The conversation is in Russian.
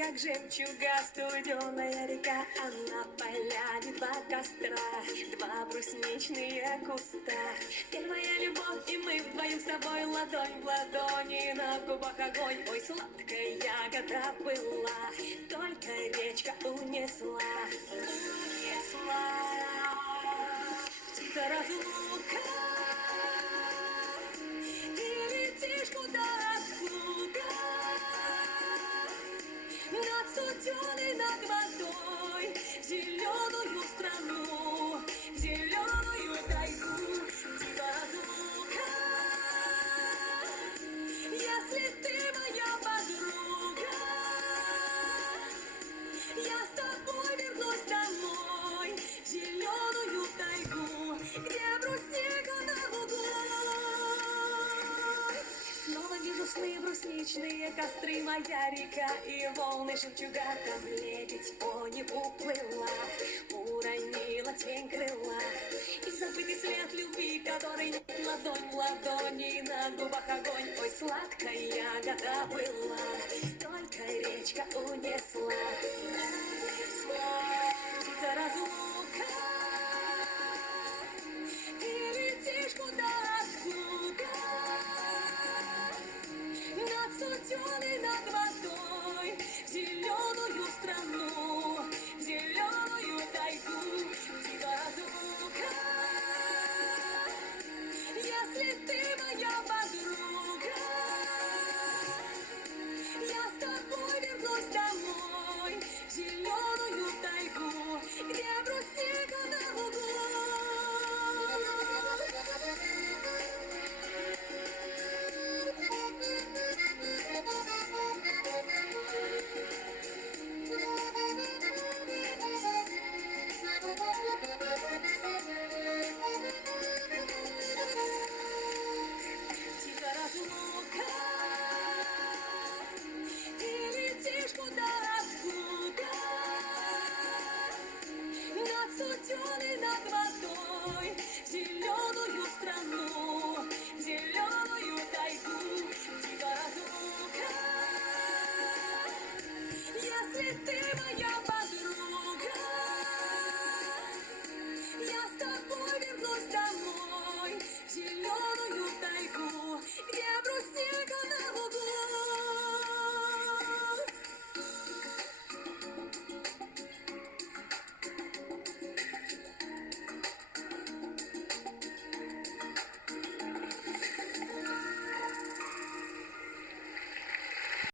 как жемчуга, студеная река, а на поляне два костра, два брусничные куста. Первая любовь, и мы вдвоем с тобой, ладонь в ладони, на губах огонь. Ой, сладкая ягода была, только речка унесла. Птица разлука, ты летишь куда, откуда? Над студеной, над водой, в зеленую страну, в зеленую тайгу. Птица разлука, если ты моя подруга, я с тобой вернусь домой, в зеленую тайгу, где брусника на лугу. Снова вижу сны, брусничные костры, моя река и волны жемчуга. Там лебедь по небу плыла, уронила тень крыла, и забытый свет любви, который нет, ладонь в ладони, на губах огонь. Ой, сладкая ягода была, только речка унесла. Птица разлука, ты летишь куда, откуда? Над студеной, над водой, в зеленую страну, в зеленую тайгу. Птица разлука, если ты моя подруга, я с тобой вернусь домой, в зеленую тайгу, где брусника на лугу. Птица разлука, ты летишь куда, откуда? Над студеной, над водой, в зеленую страну, в зеленую тайгу. Птица разлука, если ты моя